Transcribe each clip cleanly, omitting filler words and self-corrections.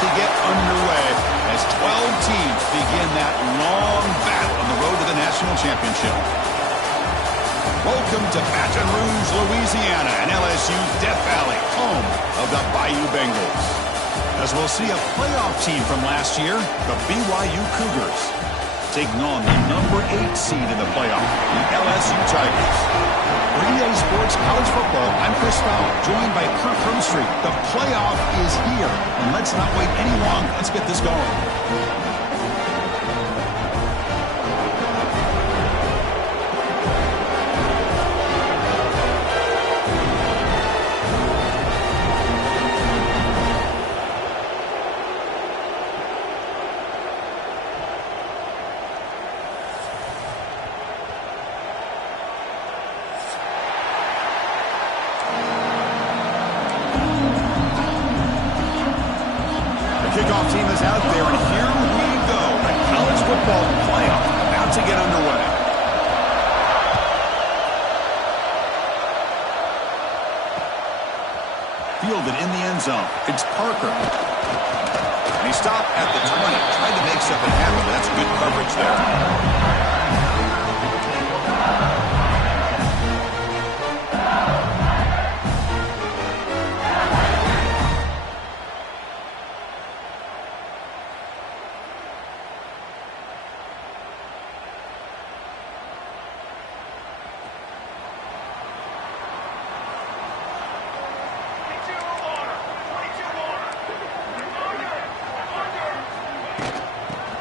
to get underway as 12 teams begin that long battle on the road to the national championship. Welcome to Baton Rouge, Louisiana, and LSU's Death Valley, home of the Bayou Bengals. As we'll see a playoff team from last year, the BYU Cougars, taking on the number 8 seed in the playoff, the LSU Tigers. For EA Sports College Football, I'm Chris Fowler, joined by Kirk Herbstreit. The playoff is here, and let's not wait any longer. Let's get this going. Kickoff team is out there, and here we go. The college football playoff about to get underway. Fielded in the end zone. It's Parker. And he stopped at the 20. Tried to make something happen, but that's good coverage there.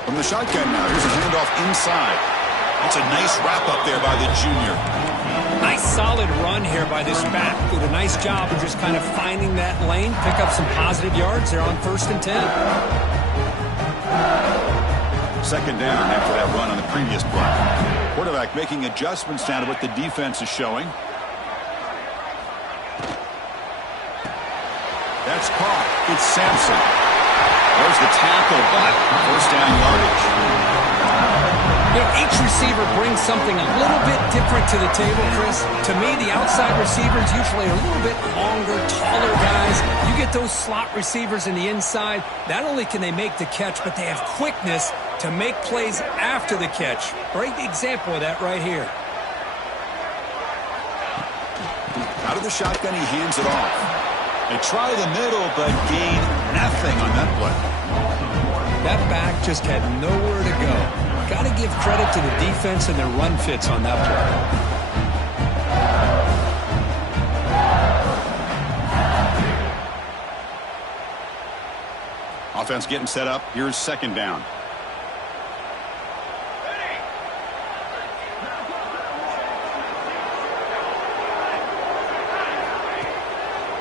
From the shotgun now, here's a handoff inside. That's a nice wrap up there by the junior. Nice solid run here by this back. Did a nice job of just kind of finding that lane, pick up some positive yards there on 1st and 10. Second down after that run on the previous play. Quarterback making adjustments down to what the defense is showing. That's caught. It's Sampson. There's the tackle, but first down yardage. You know, each receiver brings something a little bit different to the table, Chris. To me, the outside receivers usually are a little bit longer, taller guys. You get those slot receivers in the inside, not only can they make the catch, but they have quickness to make plays after the catch. Great example of that right here. Out of the shotgun, he hands it off. They try the middle, but gain nothing on that play. That back just had nowhere to go. Got to give credit to the defense and their run fits on that play. Offense getting set up. Here's second down.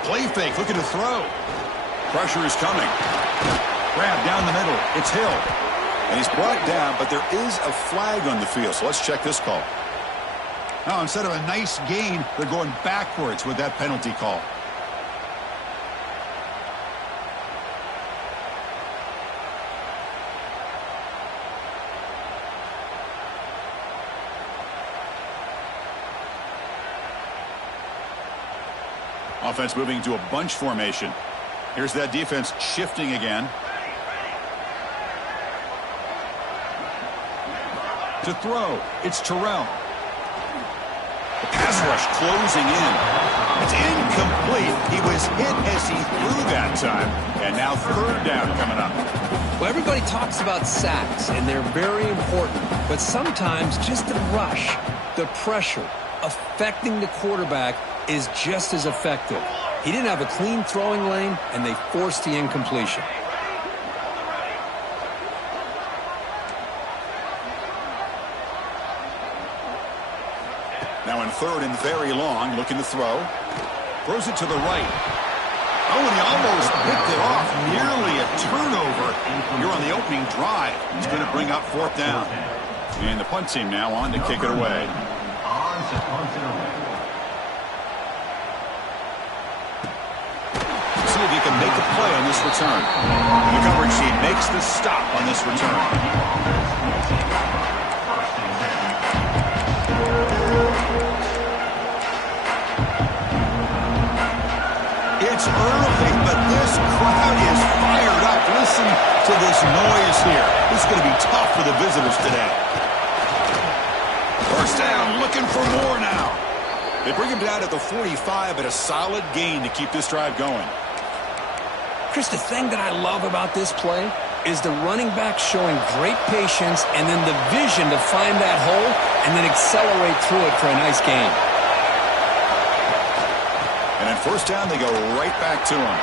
Play fake, looking to throw. Pressure is coming. Grab down the middle. It's Hill. And he's brought down, but there is a flag on the field. So let's check this call. Now, instead of a nice gain, they're going backwards with that penalty call. Offense moving to a bunch formation. Here's that defense shifting again. To throw, it's Terrell. The pass rush closing in. It's incomplete. He was hit as he threw that time. And now third down coming up. Well, everybody talks about sacks, and they're very important. But sometimes just the rush, the pressure, affecting the quarterback is just as effective. He didn't have a clean throwing lane, and they forced the incompletion. Now in third and very long, looking to throw. Throws it to the right. Oh, and he almost picked it off. Nearly a turnover. You're on the opening drive. He's going to bring up fourth down. And the punt team now on to kick it away. See if he can make a play on this return. The coverage sheet makes the stop on this return. It's early, but this crowd is fired up. Listen. listen to this noise here. This is going to be tough for the visitors today. First down, looking for more now. They bring him down at the 45, but a solid gain to keep this drive going. Chris, the thing that I love about this play is the running back showing great patience and then the vision to find that hole and then accelerate through it for a nice gain. And at first down, they go right back to him.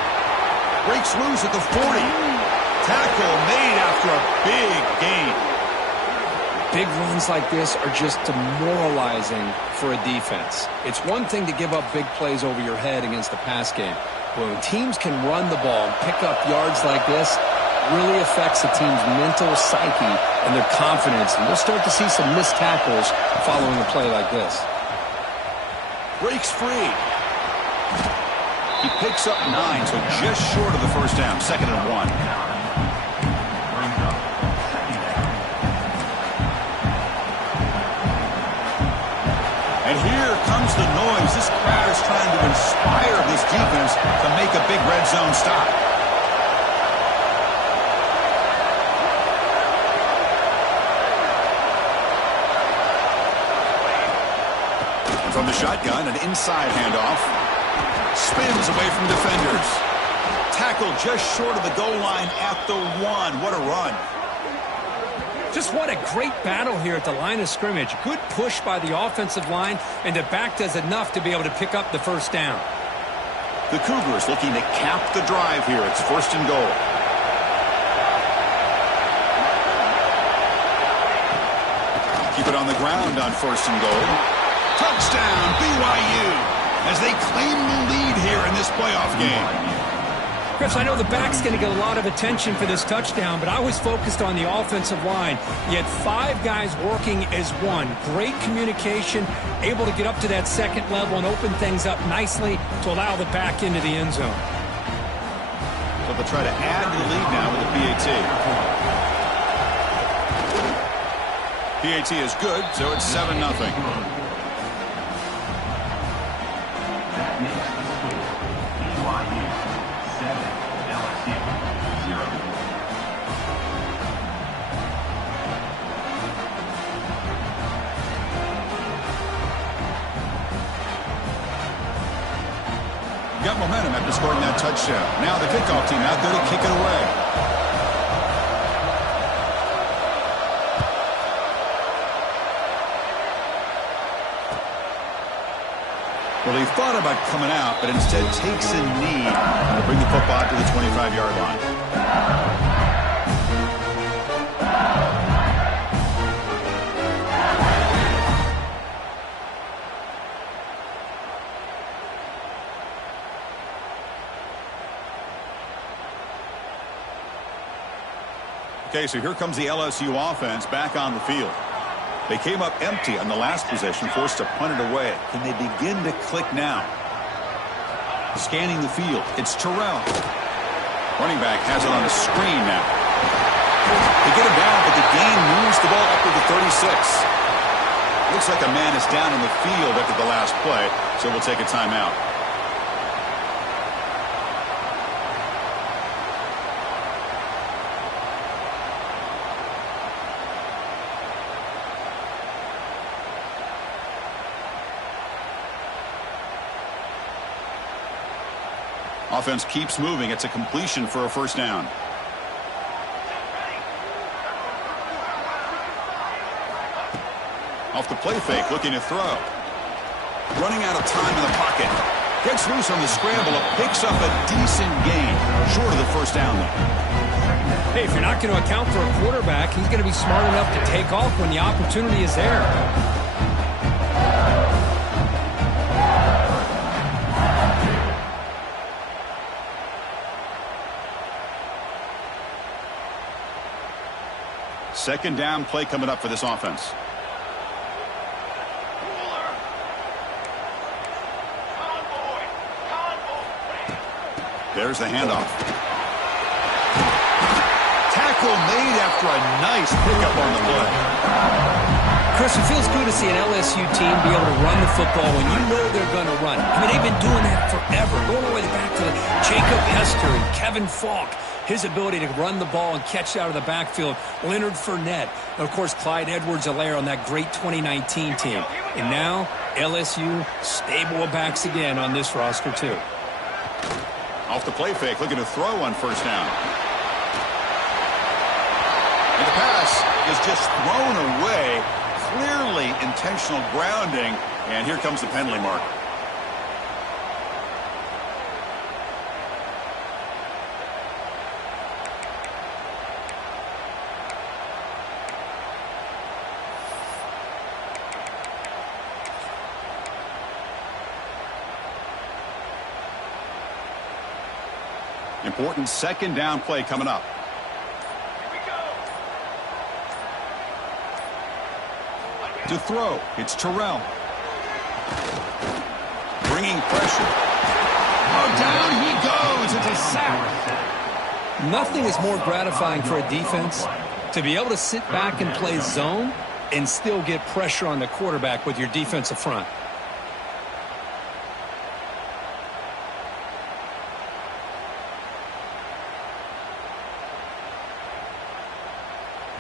Breaks loose at the 40. Tackle made after a big gain. Big runs like this are just demoralizing for a defense. It's one thing to give up big plays over your head against the pass game. But when teams can run the ball and pick up yards like this, it really affects the team's mental psyche and their confidence. And we'll start to see some missed tackles following a play like this. Breaks free. He picks up 9, so just short of the first down. 2nd and 1. And here comes the noise. This crowd is trying to inspire this defense to make a big red zone stop. And from the shotgun, an inside handoff. Spins away from defenders. Tackle just short of the goal line at the 1. What a run. Just what a great battle here at the line of scrimmage. Good push by the offensive line, and the back does enough to be able to pick up the first down. The Cougars looking to cap the drive here. It's 1st and goal. Keep it on the ground on 1st and goal. Touchdown, BYU, as they claim the lead here in this playoff game. Chris, I know the back's going to get a lot of attention for this touchdown, but I was focused on the offensive line. You had 5 guys working as one. Great communication, able to get up to that second level and open things up nicely to allow the back into the end zone. So they'll try to add to the lead now with the PAT. PAT is good, so it's 7-0. Got momentum after scoring that touchdown. Now the kickoff team out there to kick it away. Well, he thought about coming out, but instead takes a knee to bring the football to the 25-yard line. Okay, so here comes the LSU offense back on the field. They came up empty on the last possession, forced to punt it away. Can they begin to click now? Scanning the field, it's Terrell. Running back has it on a screen now. They get him down, but the gain moves the ball up to the 36. Looks like a man is down in the field after the last play, so we'll take a timeout. Offense keeps moving. It's a completion for a first down. Off the play fake, looking to throw. Running out of time in the pocket. Gets loose on the scramble. Picks up a decent gain. Short of the first down, though. Hey, if you're not going to account for a quarterback, he's going to be smart enough to take off when the opportunity is there. Second down play coming up for this offense. There's the handoff. Tackle made after a nice pickup on the play. Chris, it feels good to see an LSU team be able to run the football when you know they're going to run it. I mean, they've been doing that forever, going all the way back to Jacob Hester and Kevin Falk. His ability to run the ball and catch out of the backfield. Leonard Fournette. And, of course, Clyde Edwards-Helaire on that great 2019 team. And now, LSU stable of backs again on this roster, too. Off the play fake, looking to throw on first down. And the pass is just thrown away. Clearly intentional grounding. And here comes the penalty mark. Important second down play coming up. To throw, it's Terrell. Bringing pressure. Oh, down he goes. It's a sack. Nothing is more gratifying for a defense to be able to sit back and play zone and still get pressure on the quarterback with your defensive front.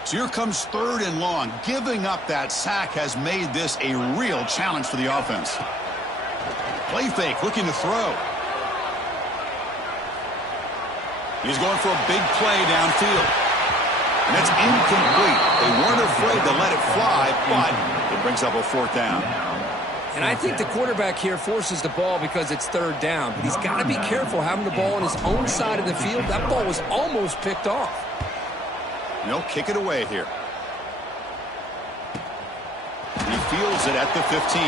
So here comes third and long. Giving up that sack has made this a real challenge for the offense. Play fake, looking to throw. He's going for a big play downfield. And that's incomplete. They weren't afraid to let it fly, but it brings up a fourth down. And I think the quarterback here forces the ball because it's third down. But he's got to be careful having the ball on his own side of the field. That ball was almost picked off. No, kick it away here. He fields it at the 15.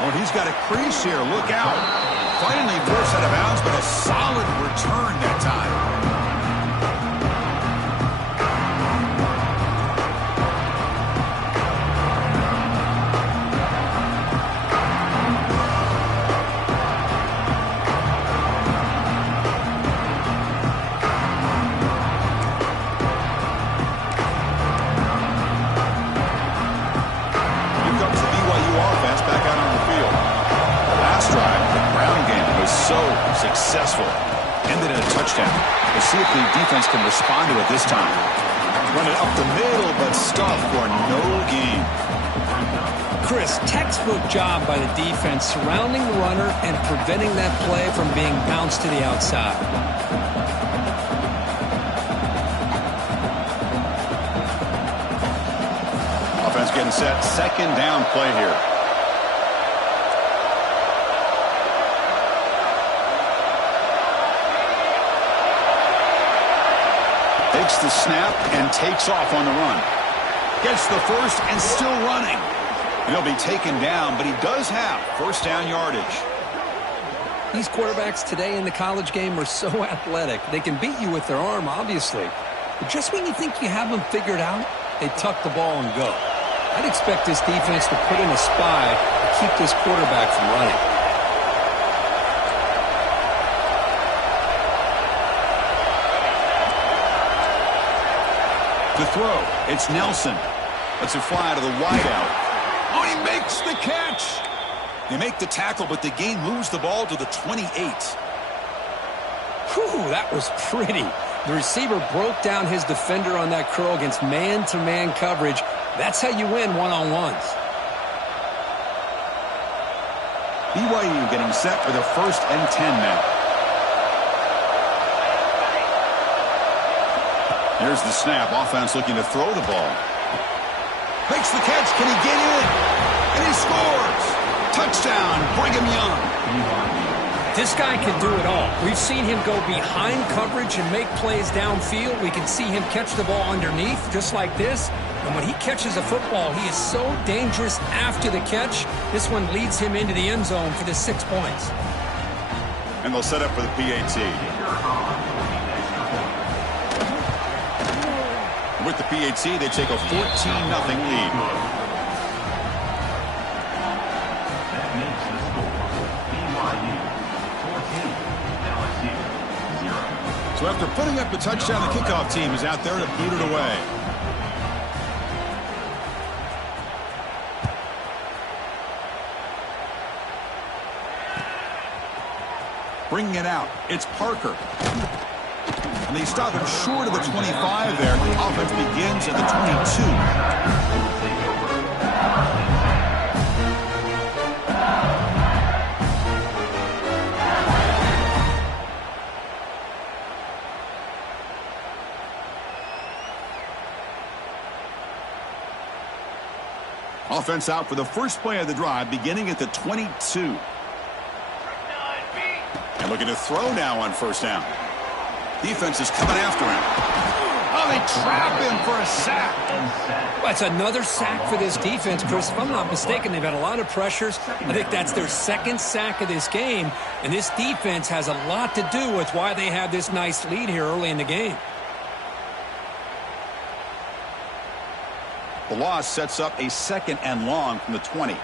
Oh, he's got a crease here. Look out. Finally forced out of bounds, but a solid return that time. Successful. Ended in a touchdown. We'll see if the defense can respond to it this time. Run it up the middle, but stuff for no gain. Chris, textbook job by the defense surrounding the runner and preventing that play from being bounced to the outside. Offense getting set. Second down play here. Takes the snap and takes off on the run. Gets the first and still running. He'll be taken down, but he does have first down yardage. These quarterbacks today in the college game are so athletic. They can beat you with their arm, obviously. But just when you think you have them figured out, they tuck the ball and go. I'd expect this defense to put in a spy to keep this quarterback from running. To throw, it's Nelson. Lets it fly out of the wideout. Oh, he makes the catch. They make the tackle, but the game moves the ball to the 28. Whew, that was pretty. The receiver broke down his defender on that curl against man-to-man coverage. That's how you win one-on-ones. BYU getting set for their first and 10 now. Here's the snap. Offense looking to throw the ball. Makes the catch. Can he get in? And he scores. Touchdown, Brigham Young. This guy can do it all. We've seen him go behind coverage and make plays downfield. We can see him catch the ball underneath, just like this. And when he catches a football, he is so dangerous after the catch. This one leads him into the end zone for the 6 points. And they'll set up for the PAT. With the PAT, they take a 14-0 lead. So after putting up the touchdown, the kickoff team is out there to boot it away. Bringing it out. It's Parker. And they stop him short of the 25 there. Offense begins at the 22. Offense out for the first play of the drive, beginning at the 22. And looking to throw now on first down. Defense is coming after him. Oh, they trap him for a sack. Well, it's another sack for this defense, Chris. If I'm not mistaken, they've had a lot of pressures. I think that's their second sack of this game. And this defense has a lot to do with why they have this nice lead here early in the game. The loss sets up a 2nd and long from the 20.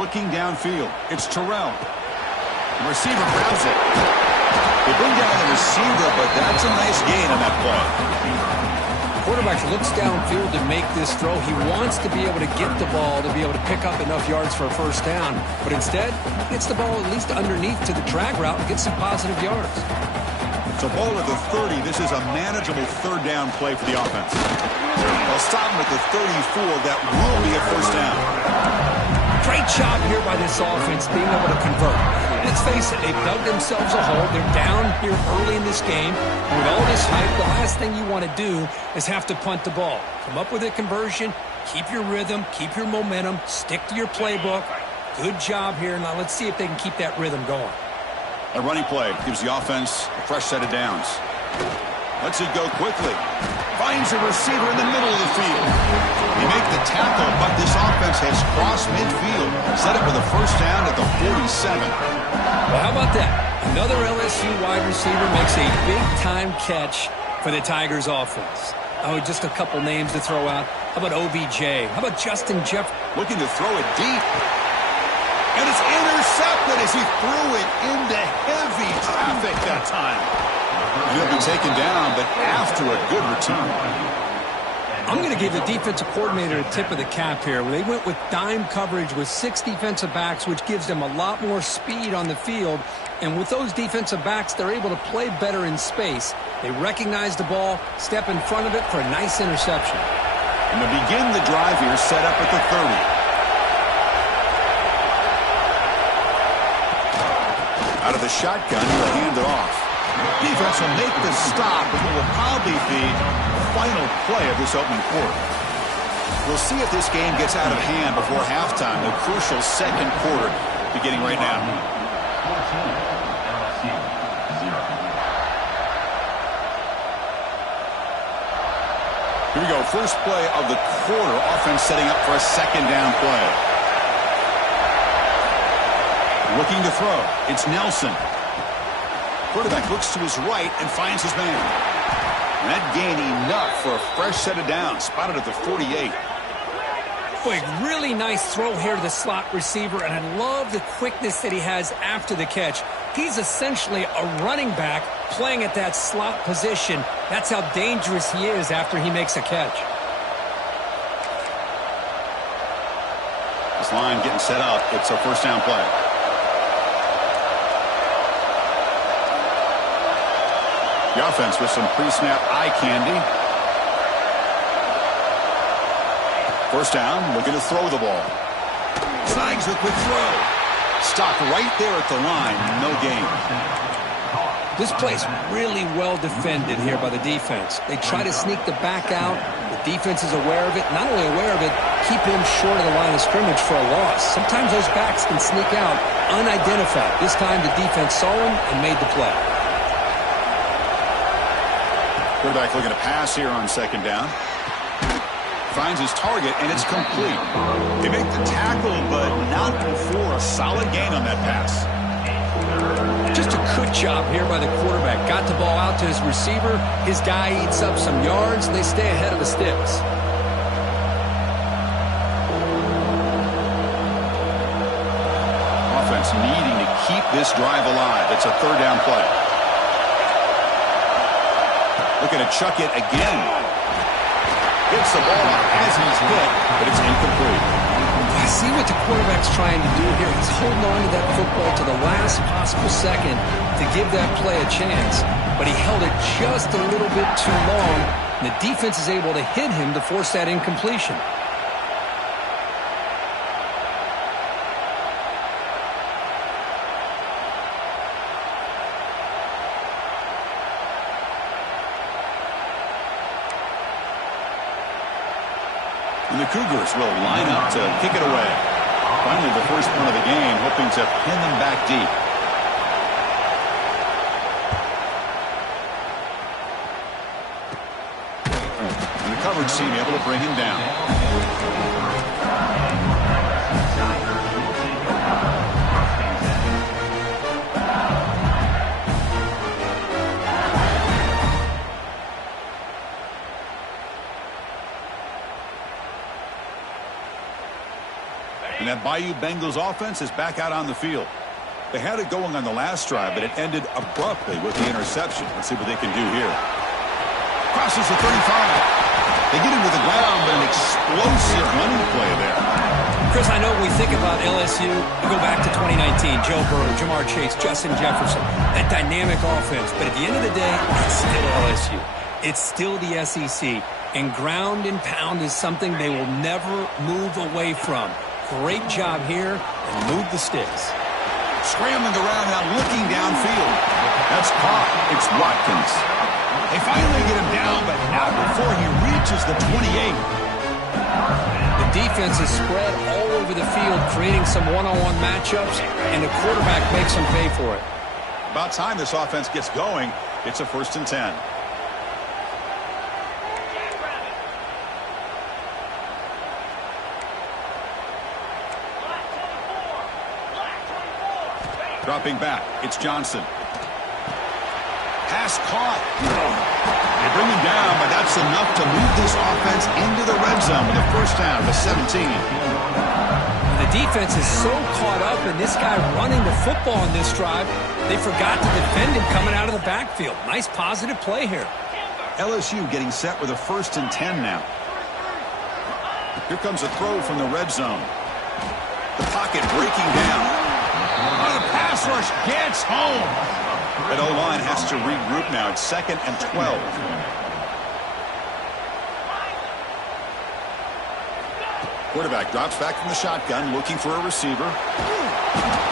Looking downfield, it's Terrell. The receiver grabs it. They bring down the receiver, but that's a nice gain on that play. Quarterback looks downfield to make this throw. He wants to be able to get the ball to be able to pick up enough yards for a first down. But instead, he gets the ball at least underneath to the drag route and gets some positive yards. It's a ball at the 30. This is a manageable third down play for the offense. They'll stop him at the 34. That will be a first down. Great job here by this offense being able to convert. Let's face it, they've dug themselves a hole. They're down here early in this game. And with all this hype, the last thing you want to do is have to punt the ball. Come up with a conversion, keep your rhythm, keep your momentum, stick to your playbook. Good job here. Now let's see if they can keep that rhythm going. A running play gives the offense a fresh set of downs. Lets it go quickly. Finds a receiver in the middle of the field. They make the tackle, but this offense has crossed midfield. Set up with a first down at the 47. Well, how about that? Another LSU wide receiver makes a big-time catch for the Tigers offense. Oh, just a couple names to throw out. How about OBJ? How about Justin Jefferson? Looking to throw it deep. And it's intercepted as he threw it into heavy traffic that time. He'll be taken down, but after a good return. I'm going to give the defensive coordinator a tip of the cap here. They went with dime coverage with 6 defensive backs, which gives them a lot more speed on the field. And with those defensive backs, they're able to play better in space. They recognize the ball, step in front of it for a nice interception. And to begin the drive here, set up at the 30. Out of the shotgun, he'll hand it off. Defense will make the stop, but will probably be the final play of this opening quarter. We'll see if this game gets out of hand before halftime, the crucial second quarter beginning right now. Here we go, first play of the quarter. Offense setting up for a second down play. Looking to throw. It's Nelson. Quarterback looks to his right and finds his man. And that gained enough for a fresh set of downs. Spotted at the 48. Boy, really nice throw here to the slot receiver, and I love the quickness that he has after the catch. He's essentially a running back playing at that slot position. That's how dangerous he is after he makes a catch. This line getting set up. It's a first down play. The offense with some pre-snap eye candy. First down, looking to throw the ball. Snags a quick throw. Stopped right there at the line. No gain. This play's really well defended here by the defense. They try to sneak the back out. The defense is aware of it. Not only aware of it, keep him short of the line of scrimmage for a loss. Sometimes those backs can sneak out unidentified. This time the defense saw him and made the play. Quarterback looking to pass here on second down. Finds his target, and it's complete. They make the tackle, but not before a solid gain on that pass. Just a good job here by the quarterback. Got the ball out to his receiver. His guy eats up some yards, and they stay ahead of the sticks. Offense needing to keep this drive alive. It's a third down play. Looking to chuck it again. Gets the ball out as he's hit, but it's incomplete. I see what the quarterback's trying to do here, he's holding on to that football to the last possible second to give that play a chance. But he held it just a little bit too long, and the defense is able to hit him to force that incompletion. And the Cougars will line up to kick it away. Finally, the first one of the game, hoping to pin them back deep. And the coverage team able to bring him down. And that Bayou Bengals offense is back out on the field. They had it going on the last drive, but it ended abruptly with the interception. Let's see what they can do here. Crosses the 35. They get him to the ground, but an explosive money play there. Chris, I know when we think about LSU, we go back to 2019, Joe Burrow, Jamar Chase, Justin Jefferson, that dynamic offense. But at the end of the day, it's still LSU. It's still the SEC. And ground and pound is something they will never move away from. Great job here, and move the sticks. Scrambling around now, looking downfield. That's caught. It's Watkins. They finally get him down, but not before he reaches the 28. The defense is spread all over the field, creating some one-on-one matchups, and the quarterback makes them pay for it. About time this offense gets going. It's a 1st and 10. Dropping back, it's Johnson. Pass caught. They bring him down, but that's enough to move this offense into the red zone with a first down to 17. The defense is so caught up in this guy running the football on this drive, they forgot to defend him coming out of the backfield. Nice positive play here. LSU getting set with a 1st and 10 now. Here comes a throw from the red zone. The pocket breaking down. Oh, the pass rush gets home. That O-line has to regroup now. It's 2nd and 12. Quarterback drops back from the shotgun, looking for a receiver.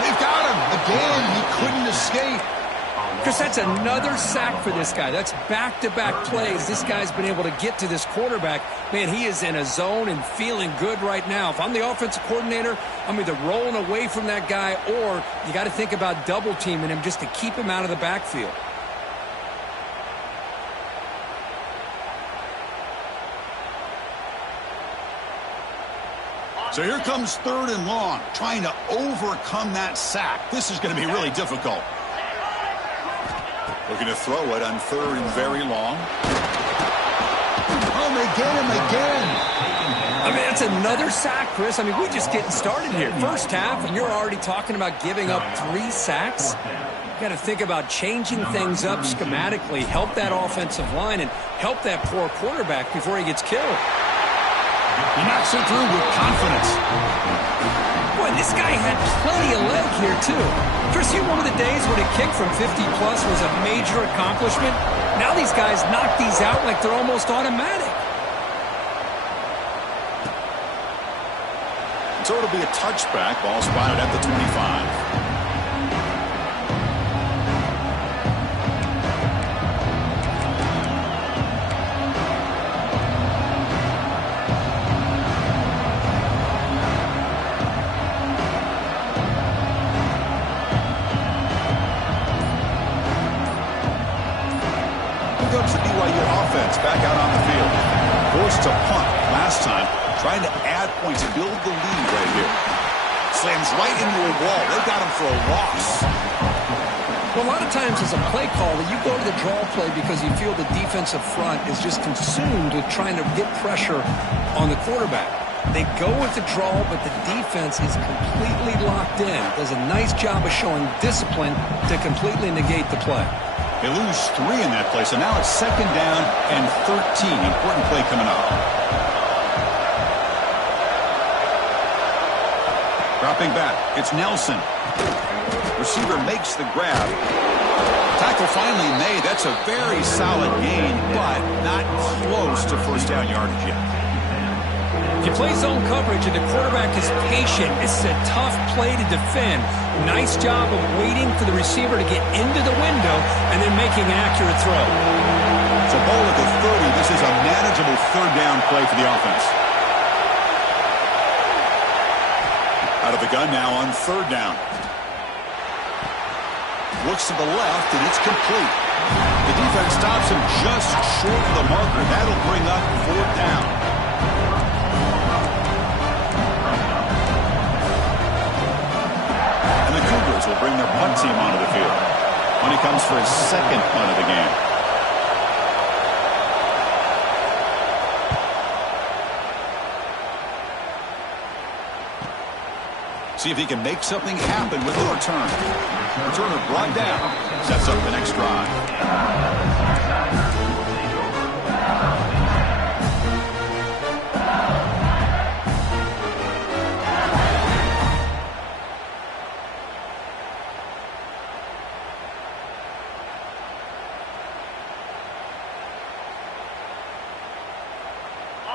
They've got him. Again, he couldn't escape. Chris, that's another sack for this guy. That's back-to-back plays. This guy's been able to get to this quarterback. Man, he is in a zone and feeling good right now. If I'm the offensive coordinator, I'm either rolling away from that guy or you got to think about double-teaming him just to keep him out of the backfield. So here comes 3rd and long, trying to overcome that sack. This is going to be really difficult. Looking to throw it on 3rd and very long. Oh, they get him again. I mean, that's another sack, Chris. I mean, we're just getting started here. First half, and you're already talking about giving up 3 sacks. You got to think about changing things up schematically, help that offensive line, and help that poor quarterback before he gets killed. He knocks it through with confidence. Boy, this guy had plenty of leg here, too. Chris, you remember the days when a kick from 50-plus was a major accomplishment? Now these guys knock these out like they're almost automatic. So it'll be a touchback. Ball spotted at the 25. Comes the BYU offense back out on the field. Forced to punt last time, trying to add points and build the lead right here. Slams right into a wall. They got him for a loss. Well, a lot of times as a play caller, you go to the draw play because you feel the defensive front is just consumed with trying to get pressure on the quarterback. They go with the draw, but the defense is completely locked in. Does a nice job of showing discipline to completely negate the play. They lose 3 in that play, so now it's 2nd down and 13. Important play coming up. Dropping back, it's Nelson. Receiver makes the grab. Tackle finally made. That's a very solid gain, but not close to first down yardage yet. If you play zone coverage and the quarterback is patient, it's a tough play to defend. Nice job of waiting for the receiver to get into the window and then making an accurate throw. So ball at the 30. This is a manageable third down play for the offense. Out of the gun now on third down. Looks to the left, and it's complete. The defense stops him just short of the marker. That'll bring up fourth down. And the Cougars will bring their punt team onto the field when he comes for his second punt of the game. See if he can make something happen with the return. Returner brought down. Sets up the next drive.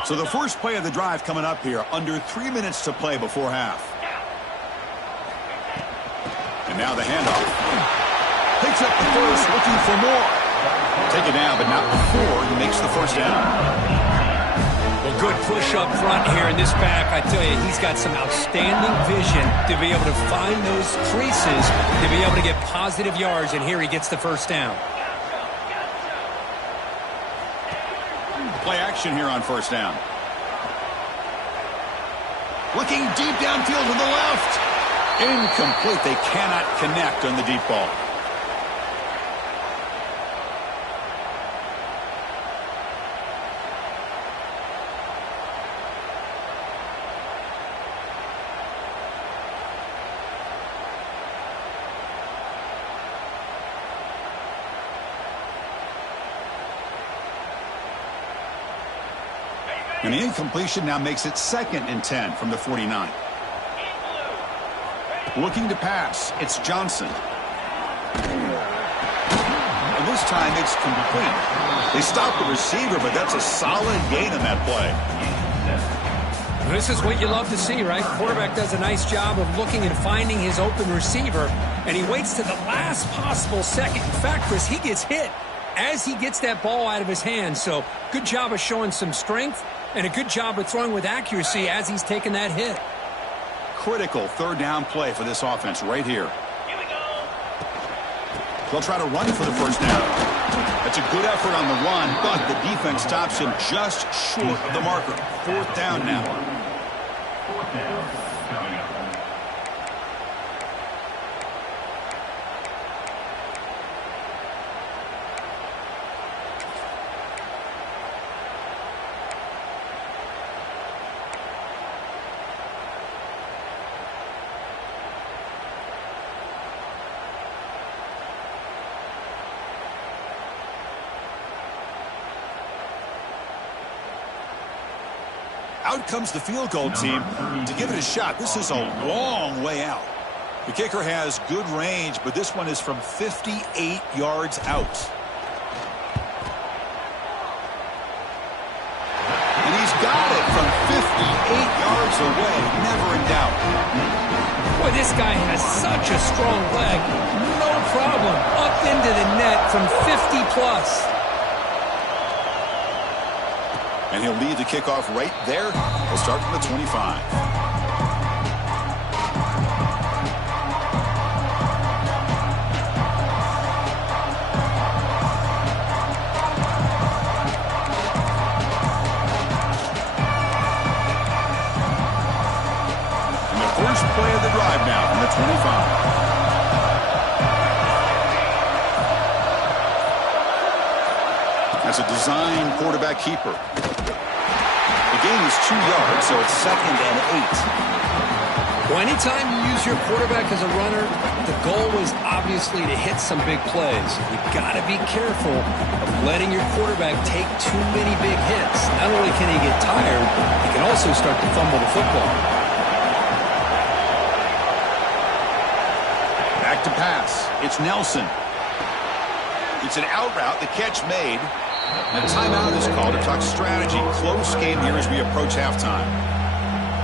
So the first play of the drive coming up here. Under 3 minutes to play before half. And now the handoff. Picks up the first, looking for more. Take it down, but not before he makes the first down. Well, good push up front here in this back. I tell you, he's got some outstanding vision to be able to find those creases, to be able to get positive yards, and here he gets the first down. Play action here on first down. Looking deep downfield to the left. Incomplete. They cannot connect on the deep ball. And the incompletion now makes it 2nd and 10 from the 49. Looking to pass, it's Johnson. And this time it's complete. They stop the receiver, but that's a solid gain on that play. This is what you love to see, right? Quarterback does a nice job of looking and finding his open receiver, and he waits to the last possible second. In fact, Chris, he gets hit as he gets that ball out of his hands. So good job of showing some strength and a good job of throwing with accuracy as he's taking that hit. Critical third down play for this offense right here. They'll try to run for the first down. That's a good effort on the run, but the defense stops him just short of the marker. Fourth down now. Out comes the field goal team to give it a shot. This is a long way out. The kicker has good range, but this one is from 58 yards out. And he's got it from 58 yards away. Never in doubt. Boy, this guy has such a strong leg. No problem. Up into the net from 50 plus. And he'll lead the kickoff right there. He'll start from the 25. And the first play of the drive now from the 25. That's a design quarterback keeper. The gain is 2 yards, so it's 2nd and 8. Well, anytime you use your quarterback as a runner, the goal is obviously to hit some big plays. You've got to be careful of letting your quarterback take too many big hits. Not only can he get tired, he can also start to fumble the football. pass. It's Nelson. It's an out route. The catch made. And a timeout is called to talk strategy. Close game here as we approach halftime.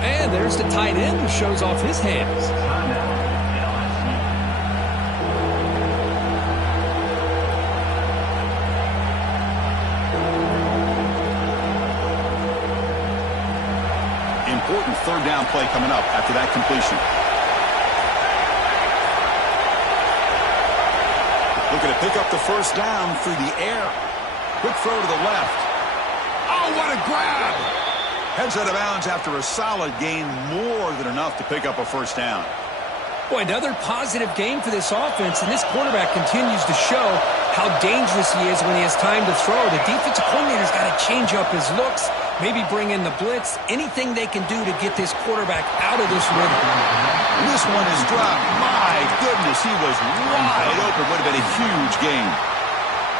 And there's the tight end who shows off his hands. Important third down play coming up after that completion. Looking to pick up the first down through the air. Quick throw to the left. Oh, what a grab! Heads out of bounds after a solid gain, more than enough to pick up a first down. Boy, another positive game for this offense, and this quarterback continues to show how dangerous he is when he has time to throw. The defensive coordinator's got to change up his looks, maybe bring in the blitz, anything they can do to get this quarterback out of this rhythm. This one is dropped. My goodness, he was wide open. Would have been a huge gain.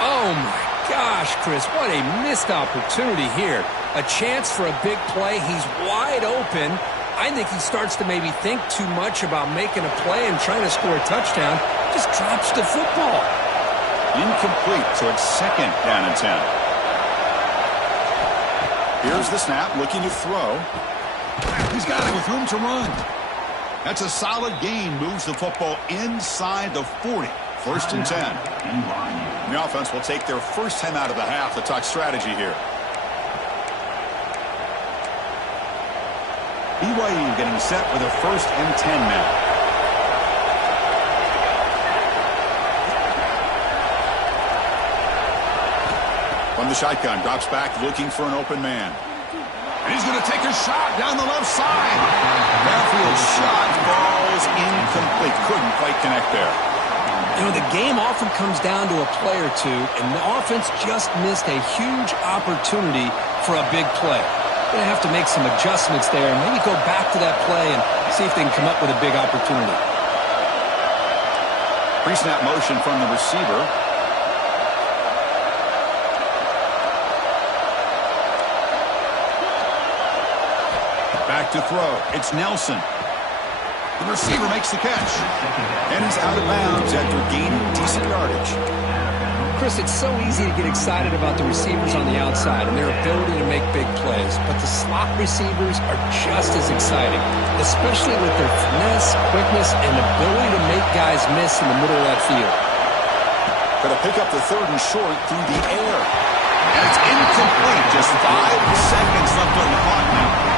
Oh, my gosh, Chris, what a missed opportunity here. A chance for a big play. He's wide open. I think he starts to maybe think too much about making a play and trying to score a touchdown. Just drops the football. Incomplete, so it's second down and 10. Here's the snap, looking to throw. He's got it with room to run. That's a solid gain, moves the football inside the 40. First and 10. The offense will take their first time out of the half to talk strategy here. BYU getting set with a first and 10 now. From the shotgun, drops back looking for an open man. And he's going to take a shot down the left side. Downfield shot falls incomplete. Couldn't quite connect there. You know, the game often comes down to a play or two, and the offense just missed a huge opportunity for a big play. They're going to have to make some adjustments there and maybe go back to that play and see if they can come up with a big opportunity. Pre-snap motion from the receiver. Back to throw. It's Nelson. The receiver makes the catch. And he's out of bounds after gaining decent yardage. Chris, it's so easy to get excited about the receivers on the outside and their ability to make big plays, but the slot receivers are just as exciting, especially with their finesse, quickness, and ability to make guys miss in the middle of that field. Going to pick up the third and short through the air. And it's incomplete. Just 5 seconds left on the clock now.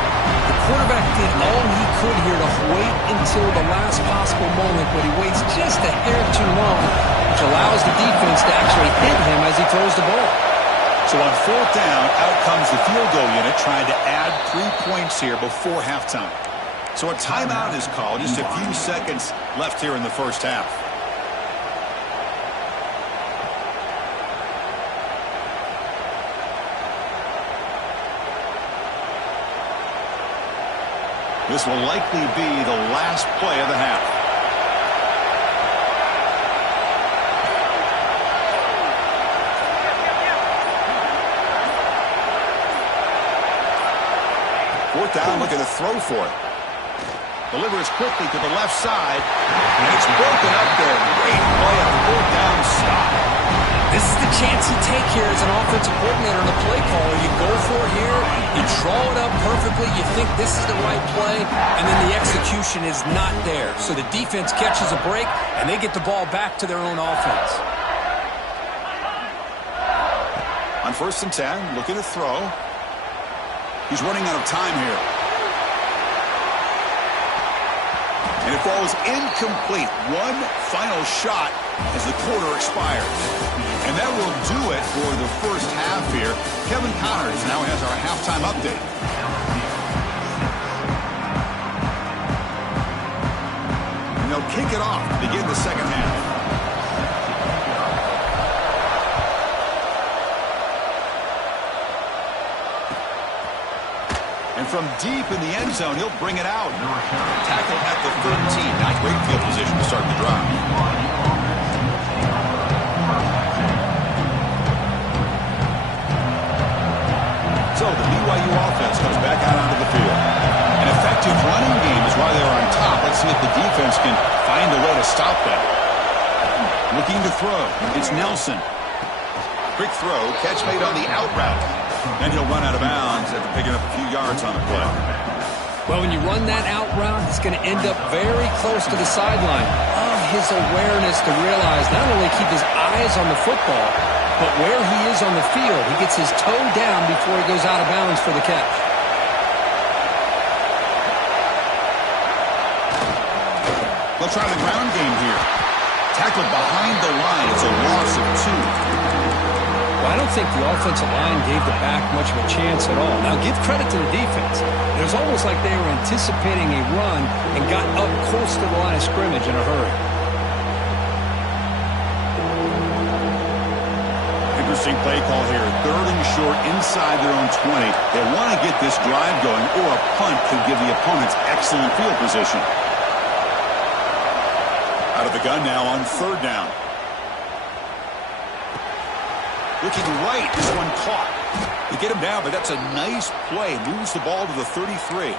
The quarterback did all he could here to wait until the last possible moment, but he waits just a hair too long, which allows the defense to actually hit him as he throws the ball. So on fourth down, out comes the field goal unit trying to add 3 points here before halftime. So a timeout is called. Just a few seconds left here in the first half. This will likely be the last play of the half. Fourth down, looking to throw for it. Delivers quickly to the left side, and it's broken up there. Great play on fourth down stop. This is the chance you take here as an offensive coordinator and a play caller. You go for it here, you draw it up perfectly, you think this is the right play, and then the execution is not there. So the defense catches a break, and they get the ball back to their own offense. On first and 10, looking to throw. He's running out of time here. And it falls incomplete. One final shot as the quarter expires. And that will do it for the first half here. Kevin Connors now has our halftime update. And they'll kick it off to begin the second half. And from deep in the end zone, he'll bring it out. Tackle at the 13. Not great field position to start the drive. So the BYU offense comes back out onto the field. An effective running game is why they're on top. Let's see if the defense can find a way to stop that. Looking to throw. It's Nelson. Quick throw. Catch made on the out route. Then he'll run out of bounds after picking up a few yards on the play. Well, when you run that out route, it's going to end up very close to the sideline. His awareness to realize not only keep his eyes on the football, but where he is on the field. He gets his toe down before he goes out of bounds for the catch. They'll try the ground game here. Tackled behind the line. It's a loss of 2. Well, I don't think the offensive line gave the back much of a chance at all. Now, give credit to the defense. It was almost like they were anticipating a run and got up close to the line of scrimmage in a hurry. Interesting play call here. 3rd and short inside their own 20. They want to get this drive going, or a punt could give the opponents excellent field position. Out of the gun now on 3rd down. Looking right, this one caught. They get him down, but that's a nice play. Moves the ball to the 33.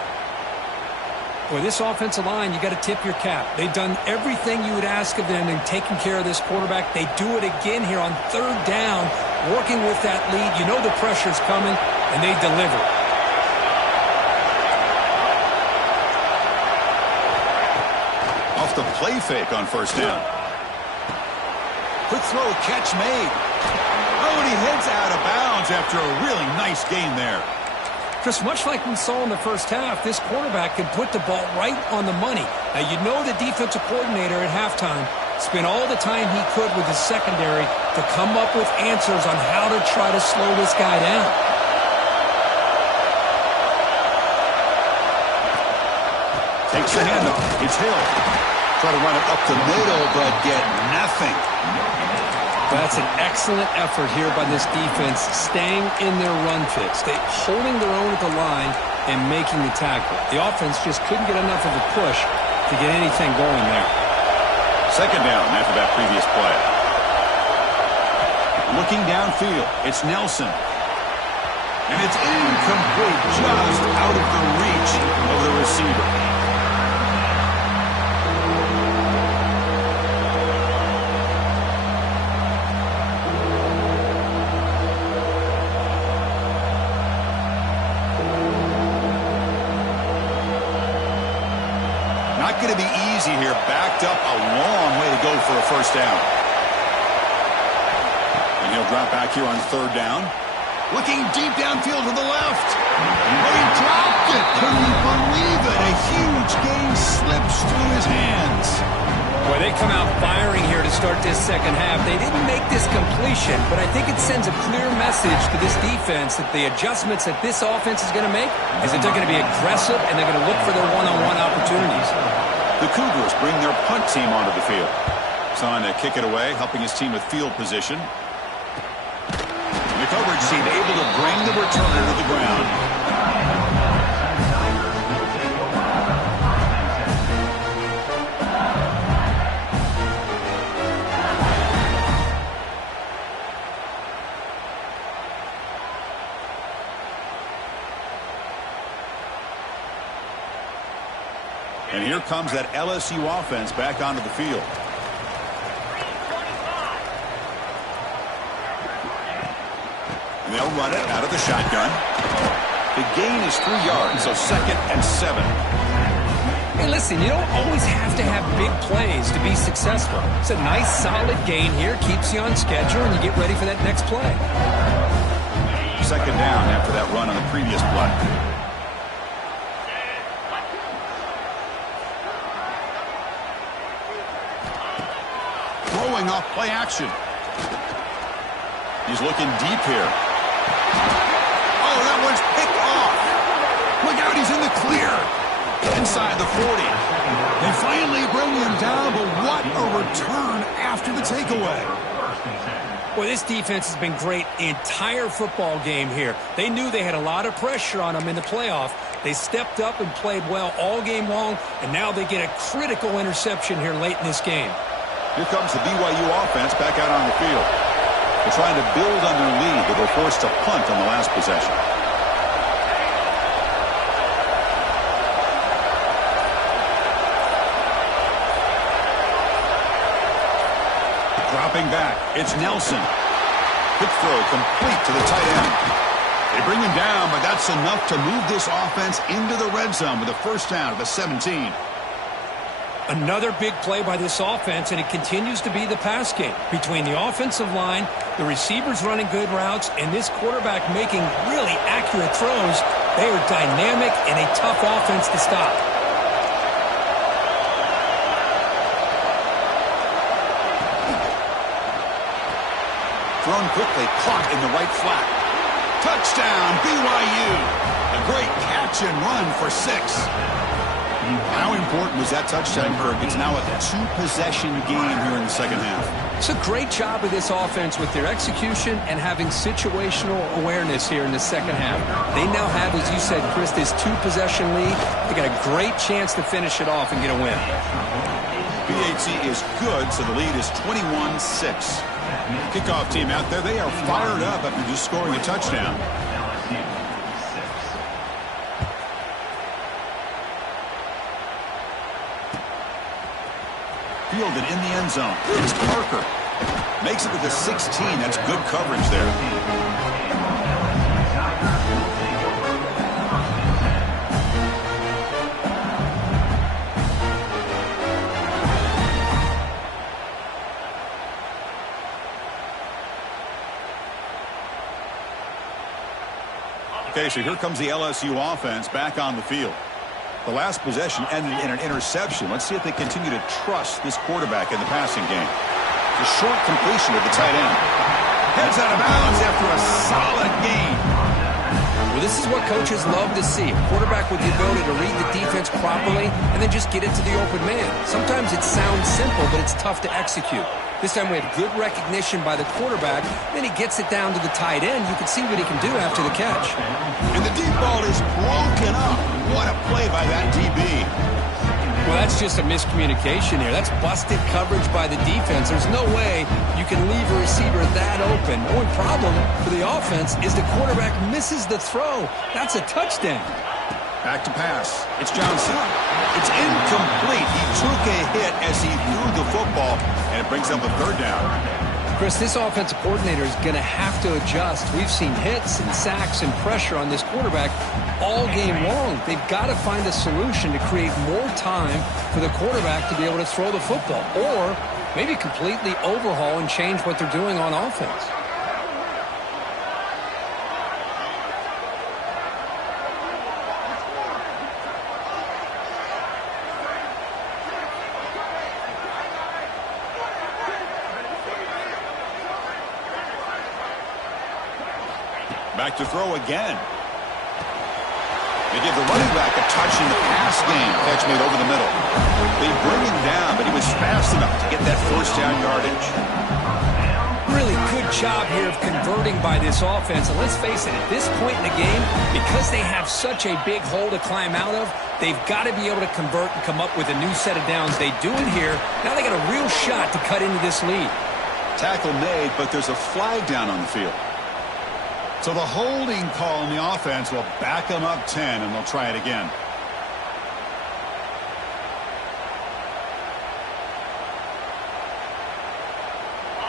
Boy, this offensive line, you got to tip your cap. They've done everything you would ask of them in taking care of this quarterback. They do it again here on 3rd down, working with that lead. You know the pressure's coming, and they deliver. Off the play fake on 1st down. Quick throw, catch made. Oh, and he heads out of bounds after a really nice gain there. Chris, much like we saw in the first half, this quarterback can put the ball right on the money. Now, you know the defensive coordinator at halftime spent all the time he could with his secondary to come up with answers on how to try to slow this guy down. Takes the handoff. It's Hill. Try to run it up the middle, but get nothing. That's an excellent effort here by this defense, staying in their run fix. They holding their own at the line and making the tackle. The offense just couldn't get enough of a push to get anything going there. 2nd down after that previous play. Looking downfield, it's Nelson. And it's incomplete, just out of the reach of the receiver. Not going to be easy here. Backed up a long way to go for a 1st down. And he'll drop back here on 3rd down. Looking deep downfield to the left. But he dropped it. Can you believe it? A huge gain slips through his hands. Boy, they come out firing here to start this 2nd half. They didn't make this completion, but I think it sends a clear message to this defense that the adjustments that this offense is going to make is that they're going to be aggressive and they're going to look for their one-on-one opportunities. The Cougars bring their punt team onto the field. Son to kick it away, helping his team with field position. The coverage team able to bring the returner to the ground. And here comes that LSU offense back onto the field. And they'll run it out of the shotgun. The gain is 3 yards, so 2nd and 7. Hey, listen, you don't always have to have big plays to be successful. It's a nice, solid gain here, keeps you on schedule, and you get ready for that next play. 2nd down after that run on the previous play. Throwing off play action. He's looking deep here. Oh, that one's picked off. Look out, he's in the clear. Inside the 40. They finally bring him down, but what a return after the takeaway. Well, this defense has been great the entire football game here. They knew they had a lot of pressure on them in the playoff. They stepped up and played well all game long, and now they get a critical interception here late in this game. Here comes the BYU offense back out on the field. They're trying to build on their lead. They were forced to punt on the last possession. Dropping back, it's Nelson. Quick throw complete to the tight end. They bring him down, but that's enough to move this offense into the red zone with a first down at the 17. Another big play by this offense, and it continues to be the pass game. Between the offensive line, the receivers running good routes, and this quarterback making really accurate throws, they are dynamic and a tough offense to stop. Thrown quickly, caught in the right flat. Touchdown, BYU. A great catch and run for 6. How important was that touchdown, Kirk? It's now a 2-possession game here in the second half. It's a great job of this offense with their execution and having situational awareness here in the second half. They now have, as you said, Chris, this 2-possession lead. They got a great chance to finish it off and get a win. BAT is good, so the lead is 21-6. Kickoff team out there, they are fired up after just scoring a touchdown. Fielded in the end zone. It's Parker. Makes it to the 16. That's good coverage there. Okay, so here comes the LSU offense back on the field. The last possession ended in an interception. Let's see if they continue to trust this quarterback in the passing game. The short completion of the tight end. Heads out of bounds after a solid gain. Well, this is what coaches love to see. A quarterback with the ability to read the defense properly and then just get it to the open man. Sometimes it sounds simple, but it's tough to execute. This time we had good recognition by the quarterback. Then he gets it down to the tight end. You can see what he can do after the catch. And the deep ball is broken up. What a play by that DB. Well, that's just a miscommunication here. That's busted coverage by the defense. There's no way you can leave a receiver that open. The only problem for the offense is the quarterback misses the throw. That's a touchdown. Back to pass. It's Johnson. It's incomplete. He took a hit as he threw the football, and it brings up a third down. Chris, this offensive coordinator is going to have to adjust. We've seen hits and sacks and pressure on this quarterback all game long. They've got to find a solution to create more time for the quarterback to be able to throw the football, or maybe completely overhaul and change what they're doing on offense. Back to throw again. They give the running back a touch in the pass game. Catch made over the middle. They bring him down, but he was fast enough to get that first down yardage. Really good job here of converting by this offense. And let's face it, at this point in the game, because they have such a big hole to climb out of, they've got to be able to convert and come up with a new set of downs. They do it here. Now they got a real shot to cut into this lead. Tackle made, but there's a flag down on the field. So the holding call on the offense will back them up 10, and they'll try it again.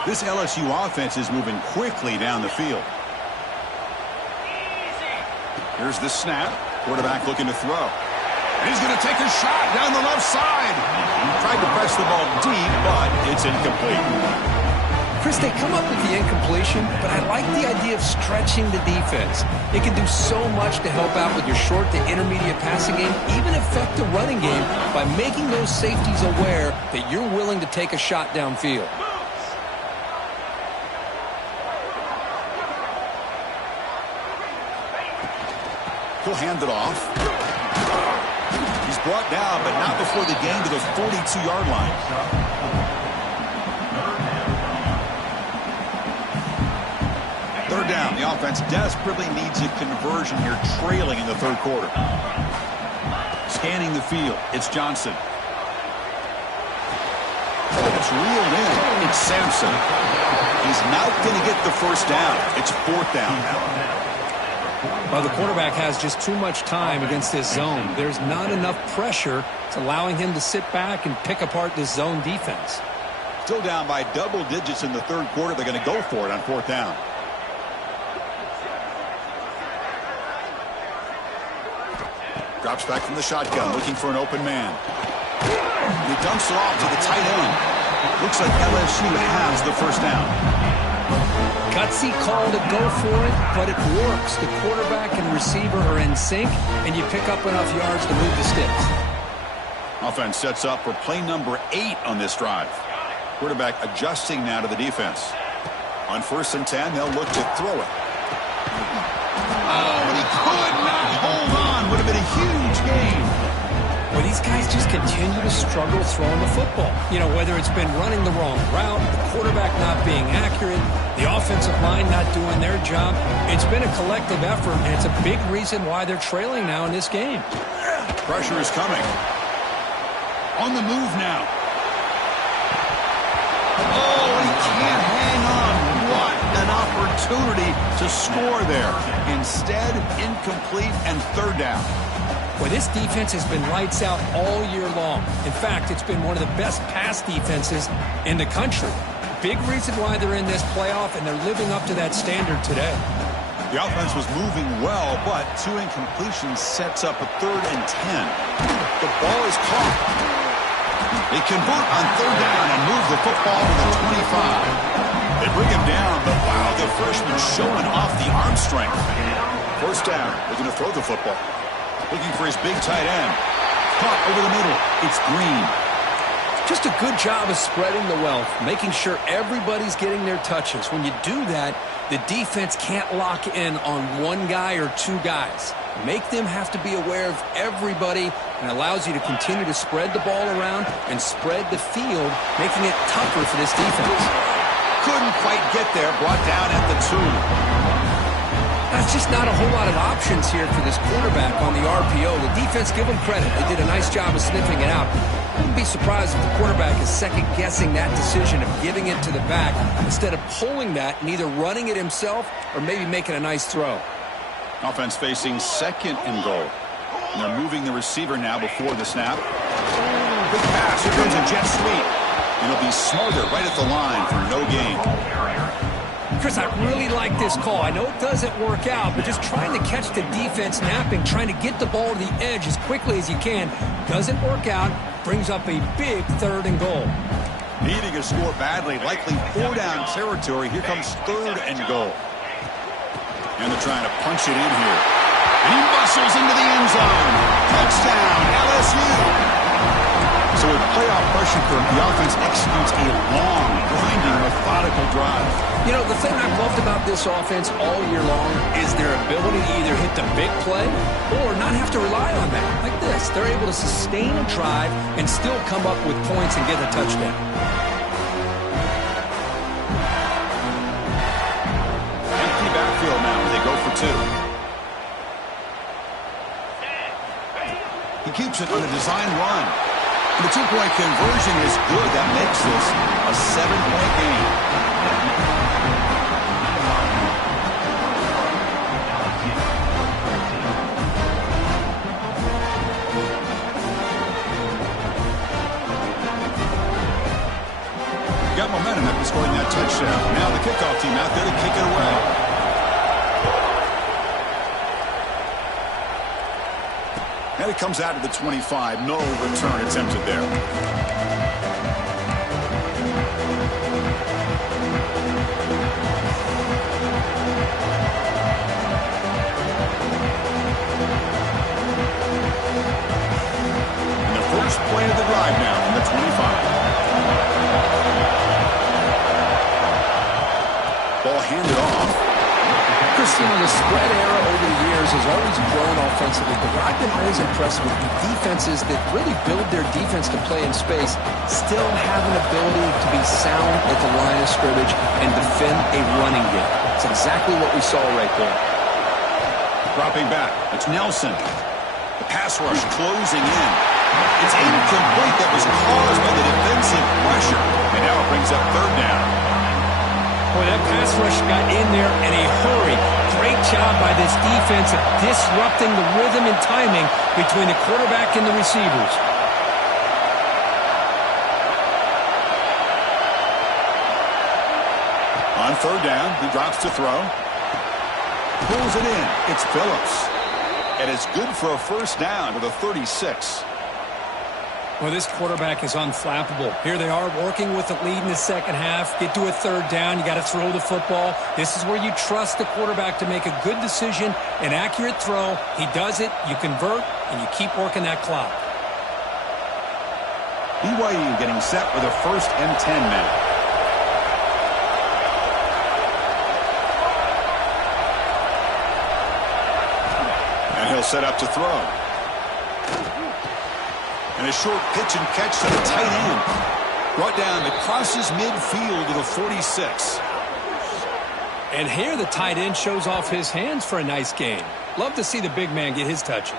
This LSU offense is moving quickly down the field. Here's the snap. Quarterback looking to throw. And he's going to take a shot down the left side. Tried to press the ball deep, but it's incomplete. Chris, they come up with the incompletion, but I like the idea of stretching the defense. It can do so much to help out with your short to intermediate passing game, even affect the running game by making those safeties aware that you're willing to take a shot downfield. He'll hand it off. He's brought down, but not before the gain to the 42-yard line. Third down. The offense desperately needs a conversion here, trailing in the third quarter. Scanning the field. It's Johnson. It's reeled in. It's Sampson. He's not going to get the first down. It's fourth down now. Well, the quarterback has just too much time against this zone. There's not enough pressure. It's allowing him to sit back and pick apart this zone defense. Still down by double digits in the third quarter. They're going to go for it on fourth down. Drops back from the shotgun, looking for an open man. He dumps it off to the tight end. Looks like LSU has the first down. Gutsy call to go for it, but it works. The quarterback and receiver are in sync, and you pick up enough yards to move the sticks. Offense sets up for play number 8 on this drive. Quarterback adjusting now to the defense. On 1st and 10, they'll look to throw it. Oh, but he could not hold on. Would have been a huge gain. Well, these guys just continue to struggle throwing the football. You know, whether it's been running the wrong route, the quarterback not being accurate, the offensive line not doing their job. It's been a collective effort, and it's a big reason why they're trailing now in this game. Pressure is coming. On the move now. Oh, he can't hang on. What an opportunity to score there. Instead, incomplete and third down. Well, this defense has been lights out all year long. In fact, it's been one of the best pass defenses in the country. Big reason why they're in this playoff, and they're living up to that standard today. The offense was moving well, but 2 incompletions sets up a 3rd and 10. The ball is caught. They convert on third down and move the football to the 25. They bring him down, but wow, the freshman showing off the arm strength. First down, they're going to throw the football. Looking for his big tight end. Caught over the middle. It's Green. Just a good job of spreading the wealth, making sure everybody's getting their touches. When you do that, the defense can't lock in on one guy or 2 guys. Make them have to be aware of everybody, and allows you to continue to spread the ball around and spread the field, making it tougher for this defense. Couldn't quite get there. Brought down at the 2. That's just not a whole lot of options here for this quarterback on the RPO. The defense, give them credit. They did a nice job of sniffing it out. I wouldn't be surprised if the quarterback is second-guessing that decision of giving it to the back instead of pulling that and either running it himself or maybe making a nice throw. Offense facing 2nd and goal. And they're moving the receiver now before the snap. Big pass. Here comes a jet sweep. And it'll be Smarter right at the line for no gain. Chris, I really like this call. I know it doesn't work out, but just trying to catch the defense napping, trying to get the ball to the edge as quickly as you can. Doesn't work out. Brings up a big 3rd and goal. Needing a score badly. Likely 4-down territory. Here comes 3rd and goal. And they're trying to punch it in here. And he muscles into the end zone. Touchdown, LSU. So with playoff pressure, the offense executes a long, grinding, methodical drive. You know, the thing I've loved about this offense all year long is their ability to either hit the big play or not have to rely on that. Like this, they're able to sustain a drive and still come up with points and get a touchdown. Empty backfield now. They go for 2. He keeps it on a design run. And the 2-point conversion is good. That makes this a 7-point game. Got momentum after scoring that touchdown. Now the kickoff team out there to kick it away. And it comes out to the 25. No return attempted there. And the first play of the drive now from the 25. Ball handed off. You know, the spread era over the years has always grown offensively, but what I've been always impressed with the defenses that really build their defense to play in space still have an ability to be sound at the line of scrimmage and defend a running game. It's exactly what we saw right there. Dropping back. It's Nelson. The pass rush closing in. It's incomplete. That was caused by the defensive pressure. And now it brings up 3rd down. Boy, that pass rush got in there in a hurry. Great job by this defense of disrupting the rhythm and timing between the quarterback and the receivers. third down. He drops to throw. Pulls it in. It's Phillips. And it's good for a first down to the 36. Well, this quarterback is unflappable. Here they are working with the lead in the second half. Get to a third down. You got to throw the football. This is where you trust the quarterback to make a good decision, an accurate throw. He does it, you convert, and you keep working that clock. BYU getting set with a 1st and 10 now. And he'll set up to throw. And a short pitch and catch to the tight end. Brought down that crosses midfield to the 46. And here the tight end shows off his hands for a nice gain. Love to see the big man get his touches.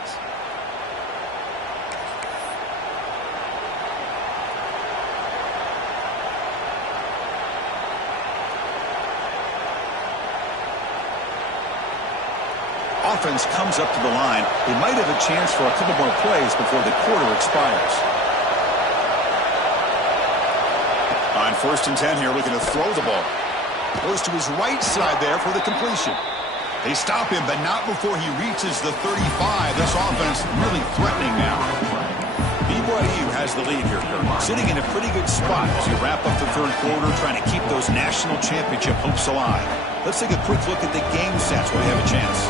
Offense comes up to the line. They might have a chance for a couple more plays before the quarter expires. On 1st and 10 here, looking to throw the ball. Goes to his right side there for the completion. They stop him, but not before he reaches the 35. This offense really threatening now. BYU has the lead here, Kurt. Sitting in a pretty good spot as you wrap up the third quarter, trying to keep those national championship hopes alive. Let's take a quick look at the game stats where they have a chance.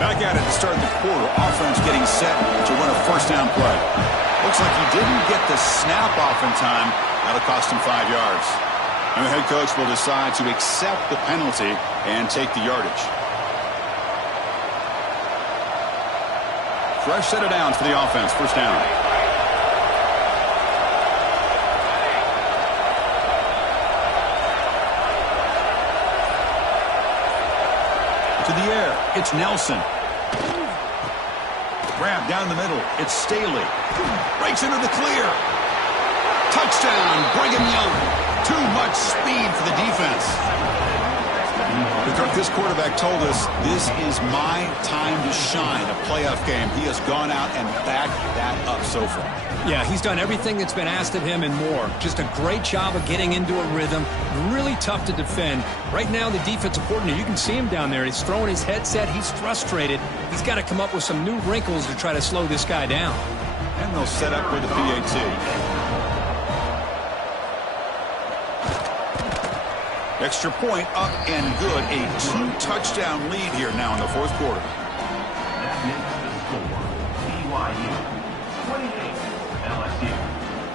Back at it to start the quarter. Offense getting set to run a 1st down play. Looks like he didn't get the snap off in time. That'll cost him 5 yards. And the head coach will decide to accept the penalty and take the yardage. Fresh set of downs for the offense. 1st down. To the air. It's Nelson. Grab down the middle. It's Staley. Breaks into the clear. Touchdown, Brigham Young. Too much speed for the defense. This quarterback told us this is my time to shine, a playoff game. He has gone out and backed that up so far. Yeah, he's done everything that's been asked of him and more. Just a great job of getting into a rhythm. Really tough to defend. Right now, the defensive coordinator, you can see him down there. He's throwing his headset. He's frustrated. He's got to come up with some new wrinkles to try to slow this guy down. And they'll set up for the PAT. Extra point up and good. A 2-touchdown lead here now in the 4th quarter. That is the score. BYU 28, LSU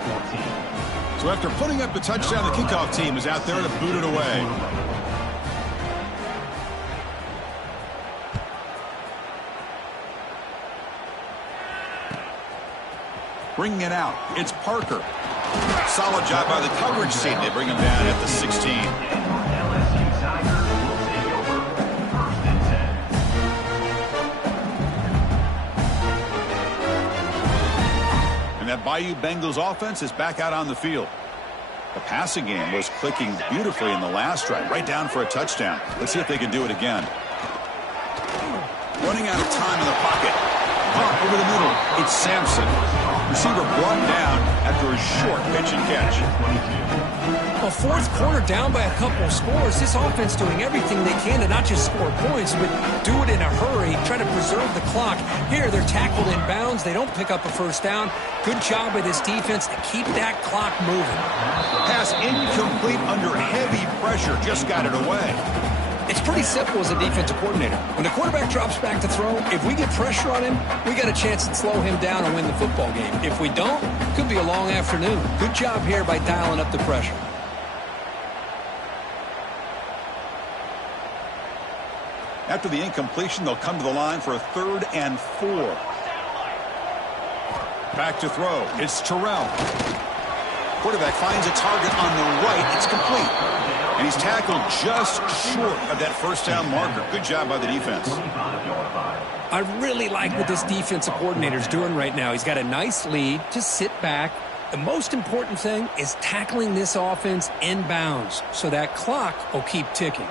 14. So after putting up the touchdown, the kickoff team is out there to boot it away. Bringing it out. It's Parker. Solid job by the coverage team. They bring him down at the 16. And that Bayou Bengals offense is back out on the field. The passing game was clicking beautifully in the last drive, right down for a touchdown. Let's see if they can do it again. Running out of time in the pocket. Pump over the middle. It's Sampson. Receiver brought down after a short pitch and catch. Well, 4th quarter down by a couple of scores. This offense doing everything they can to not just score points, but do it in a hurry, try to preserve the clock. Here, they're tackled in bounds. They don't pick up a 1st down. Good job by this defense to keep that clock moving. Pass incomplete under heavy pressure. Just got it away. It's pretty simple as a defensive coordinator. When the quarterback drops back to throw, if we get pressure on him, we got a chance to slow him down and win the football game. If we don't, it could be a long afternoon. Good job here by dialing up the pressure. After the incompletion, they'll come to the line for a 3rd and 4. Back to throw. It's Terrell. Quarterback finds a target on the right. It's complete. And he's tackled just short of that 1st down marker. Good job by the defense. I really like what this defensive coordinator's doing right now. He's got a nice lead. Just sit back. The most important thing is tackling this offense inbounds so that clock will keep ticking.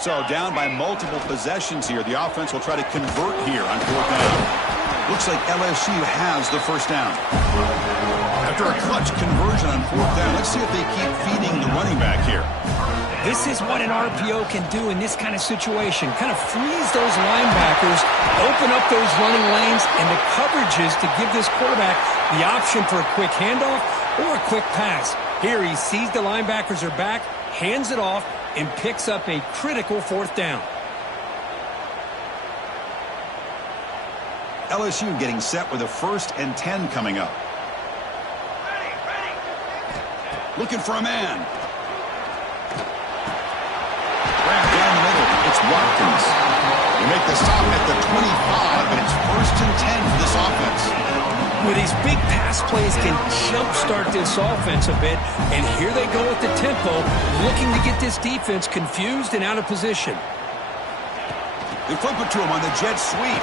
So down by multiple possessions here. The offense will try to convert here on 4th down. Looks like LSU has the first down. After a clutch conversion on fourth down, let's see if they keep feeding the running back here. This is what an RPO can do in this kind of situation. Kind of freeze those linebackers, open up those running lanes, and the coverages to give this quarterback the option for a quick handoff or a quick pass. Here he sees the linebackers are back, hands it off, and picks up a critical fourth down. LSU getting set with a 1st and 10 coming up. Looking for a man. Wrapped down the middle. It's Watkins. They make the stop at the 25, but it's 1st and 10 for this offense. With these big pass plays can jumpstart this offense a bit, and here they go at the tempo, looking to get this defense confused and out of position. They flip it to him on the jet sweep.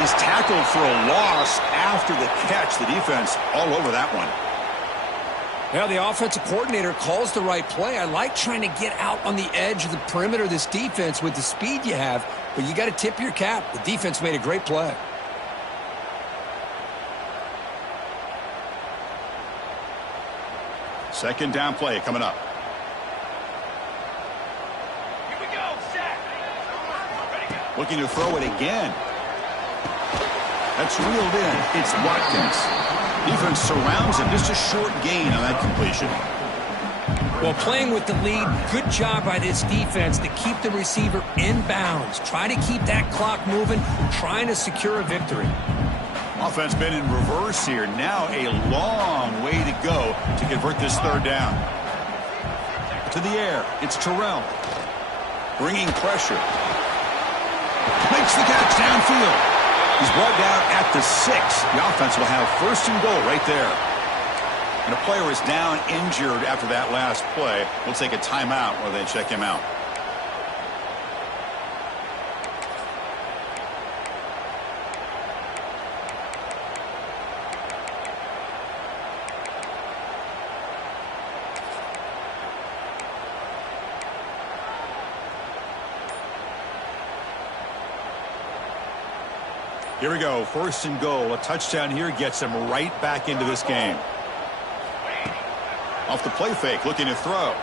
He's tackled for a loss after the catch. The defense all over that one. Well, the offensive coordinator calls the right play. I like trying to get out on the edge of the perimeter of this defense with the speed you have, but you got to tip your cap. The defense made a great play. Second down play coming up. Here we go, set. Ready, go. Looking to throw it again. That's reeled in. It's Watkins. Defense surrounds him. Just a short gain on that completion. Well, playing with the lead, good job by this defense to keep the receiver in bounds. Try to keep that clock moving, trying to secure a victory. Offense been in reverse here. Now a long way to go to convert this third down. To the air. It's Terrell. Bringing pressure. Makes the catch downfield. He's brought down at the 6. The offense will have 1st and goal right there. And a player is down injured after that last play. We'll take a timeout while they check him out. Here we go. 1st and goal. A touchdown here gets him right back into this game. Off the play fake, looking to throw.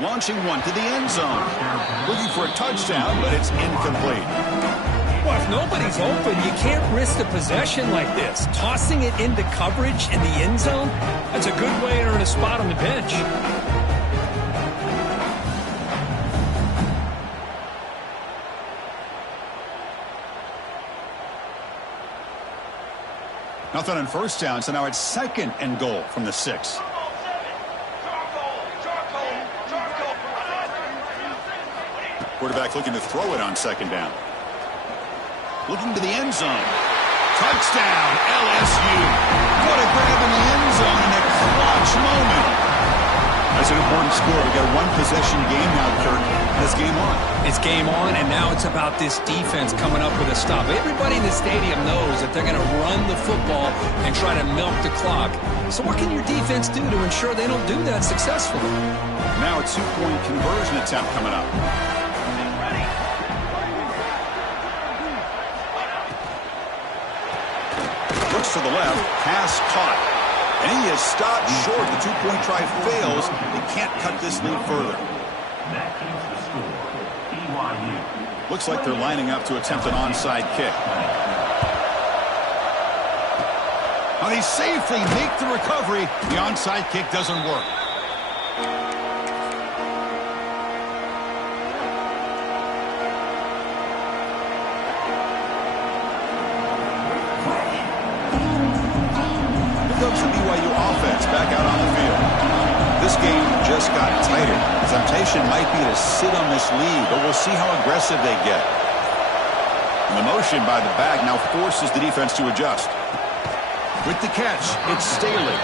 Launching one to the end zone. Looking for a touchdown, but it's incomplete. Well, if nobody's open, you can't risk a possession like this. Tossing it into coverage in the end zone, that's a good way to earn a spot on the bench. Nothing on 1st down, so now it's 2nd and goal from the 6. Quarterback looking to throw it on 2nd down. Looking to the end zone. Touchdown, LSU. What a grab in the end zone in a clutch moment. That's an important score. We've got a one-possession game now, Kirk. This game on. It's game on, and now it's about this defense coming up with a stop. Everybody in the stadium knows that they're going to run the football and try to milk the clock. So what can your defense do to ensure they don't do that successfully? Now a 2-point conversion attempt coming up. Looks to the left, pass caught. And he is stopped short. The 2-point try fails. They can't cut this lead further. That is the score. BYU. Looks like they're lining up to attempt an onside kick. Now they safely make the recovery. The onside kick doesn't work. Comes the BYU offense back out on the field. This game just got tighter. The temptation might be to sit on this lead, but we'll see how aggressive they get. And the motion by the back now forces the defense to adjust. With the catch, it's Staley.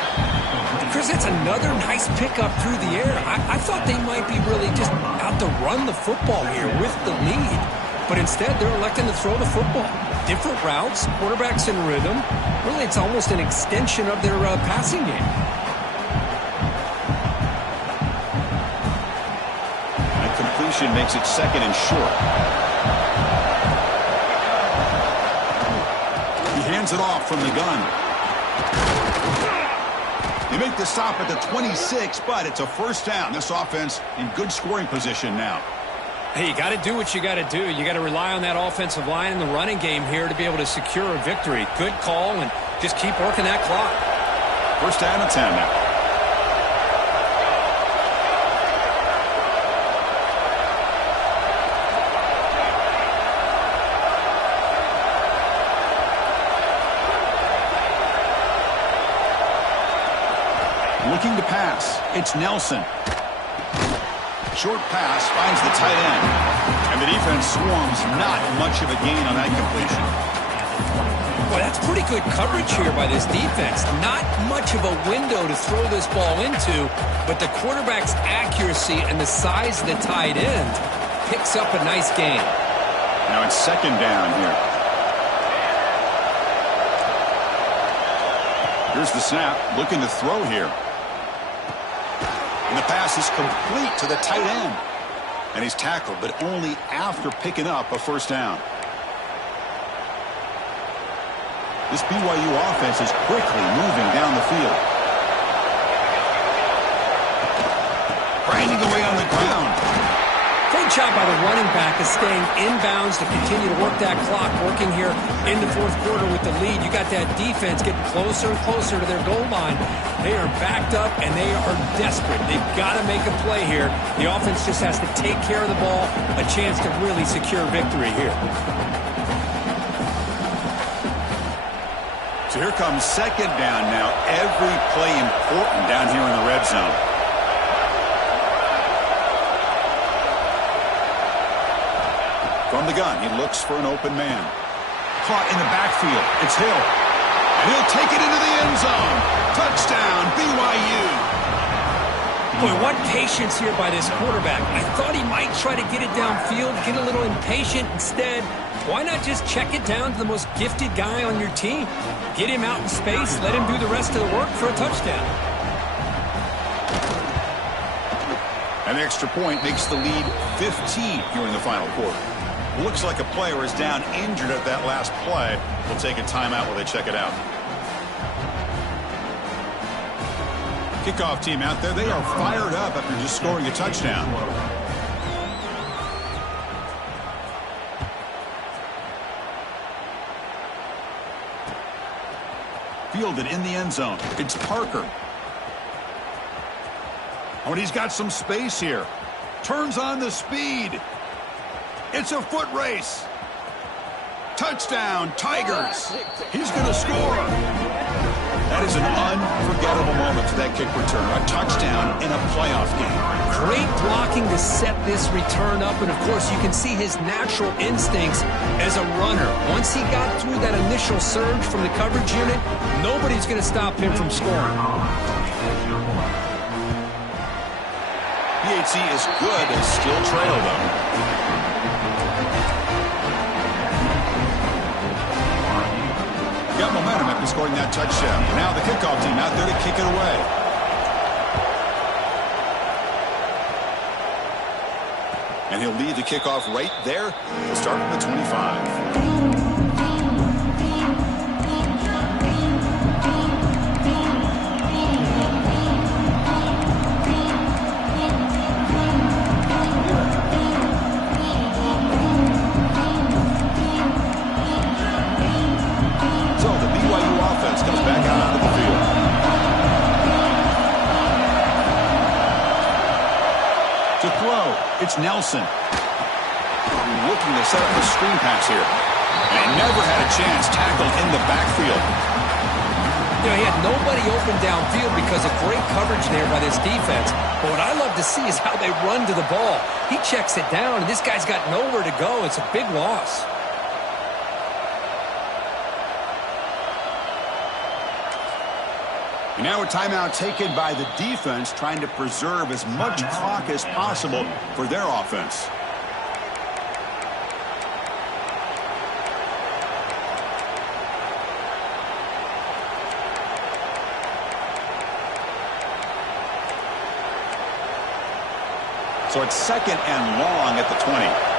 Chris, it's another nice pickup through the air. I thought they might be really just out to run the football here with the lead. But instead, they're electing to throw the football. Different routes, quarterbacks in rhythm. Really, it's almost an extension of their passing game. And completion makes it 2nd and short. hands it off from the gun. They make the stop at the 26, but it's a first down. This offense in good scoring position now. Hey, you got to do what you got to do. You got to rely on that offensive line in the running game here to be able to secure a victory. Good call, and just keep working that clock. First down and 10 now. Looking to pass. It's Nelson. Short pass finds the tight end. And the defense swarms. Not much of a gain on that completion. Boy, that's pretty good coverage here by this defense. Not much of a window to throw this ball into, but the quarterback's accuracy and the size of the tight end picks up a nice gain. Now it's second down here. Here's the snap. Looking to throw here. And the pass is complete to the tight end. And he's tackled, but only after picking up a first down. This BYU offense is quickly moving down the field. Grinding away on the ground. Great job by the running back of staying inbounds to continue to work that clock, working here in the fourth quarter with the lead. You got that defense getting closer and closer to their goal line. They are backed up, and they are desperate. They've got to make a play here. The offense just has to take care of the ball, a chance to really secure victory here. So here comes second down now. Every play important down here in the red zone. From the gun, he looks for an open man. Caught in the backfield. It's Hill. And he'll take it into the end zone. Touchdown, BYU. Boy, what patience here by this quarterback. I thought he might try to get it downfield, get a little impatient. Instead, why not just check it down to the most gifted guy on your team? Get him out in space, let him do the rest of the work for a touchdown. An extra point makes the lead 15 here in the final quarter. Looks like a player is down injured at that last play. We'll take a timeout while they check it out. Kickoff team out there. They are fired up after just scoring a touchdown. Fielded in the end zone. It's Parker. Oh, and he's got some space here. Turns on the speed. It's a foot race. Touchdown, Tigers. He's going to score. That is an unforgettable moment for that kick return. A touchdown in a playoff game. Great blocking to set this return up, and of course you can see his natural instincts as a runner. Once he got through that initial surge from the coverage unit, nobody's going to stop him from scoring. PHC is good and still trail though. Got momentum after scoring that touchdown. Now the kickoff team out there to kick it away. And he'll lead the kickoff right there. We'll start from the 25. Comes back out onto the field. To throw, it's Nelson. Looking to set up a screen pass here. And he never had a chance tackled in the backfield. You know, he had nobody open downfield because of great coverage there by this defense. But what I love to see is how they run to the ball. He checks it down, and this guy's got nowhere to go. It's a big loss. And now a timeout taken by the defense, trying to preserve as much clock as possible for their offense. So it's second and long at the 20.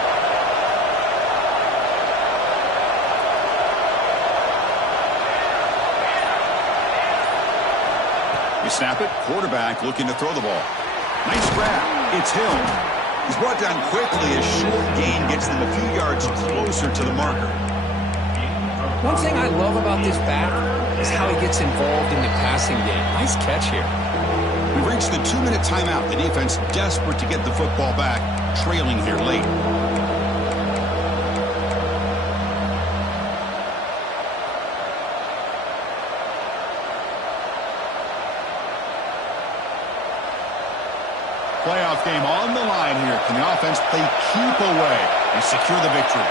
snap it. Quarterback looking to throw the ball. Nice grab. It's Hill. He's brought down quickly. A short gain gets them a few yards closer to the marker. One thing I love about this back is how he gets involved in the passing game. Nice catch here. We've reached the 2-minute timeout. The defense desperate to get the football back, trailing here late. Playoff game on the line here. Can the offense play keep away and secure the victory?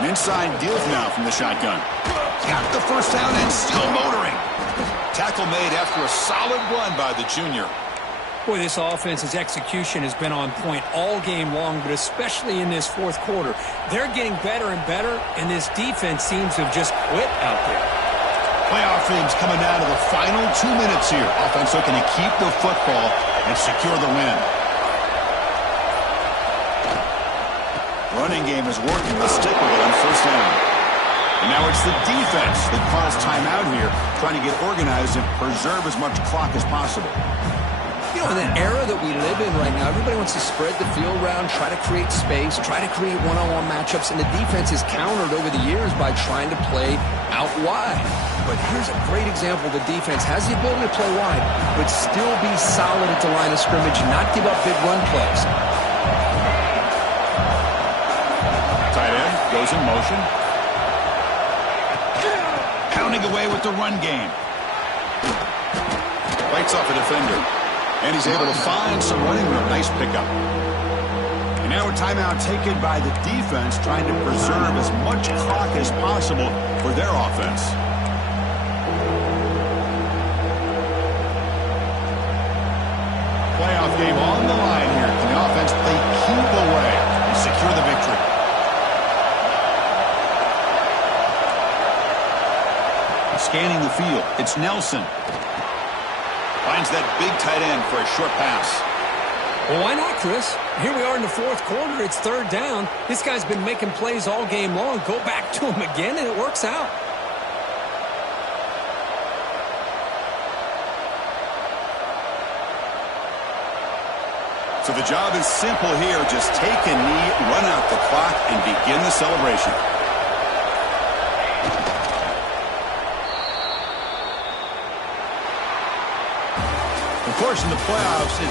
An inside deal now from the shotgun. Got the first down and still motoring. Tackle made after a solid run by the junior. Boy, this offense's execution has been on point all game long, but especially in this fourth quarter. They're getting better and better, and this defense seems to have just quit out there. Playoff themes coming down to the final 2 minutes here. Offense looking to keep the football and secure the win. Running game is working. They'll stick with it on first down. And now it's the defense that calls timeout here, trying to get organized and preserve as much clock as possible. You know, in the era that we live in right now, everybody wants to spread the field around, try to create space, try to create one-on-one matchups, and the defense is countered over the years by trying to play out wide. But here's a great example. The defense has the ability to play wide, but still be solid at the line of scrimmage, not give up big run plays. Tight end goes in motion. Pounding away with the run game. Fights off a defender. And he's able to find some running room. Nice pickup. And now a timeout taken by the defense, trying to preserve as much clock as possible for their offense. Playoff game on the line here. Can the offense play keep away and secure the victory? Scanning the field. It's Nelson. Finds that big tight end for a short pass. Well, why not, Chris? Here we are in the fourth quarter. It's third down. This guy's been making plays all game long. Go back to him again, and it works out. So the job is simple here. Just take a knee, run out the clock, and begin the celebration. Of course, in the playoffs, it's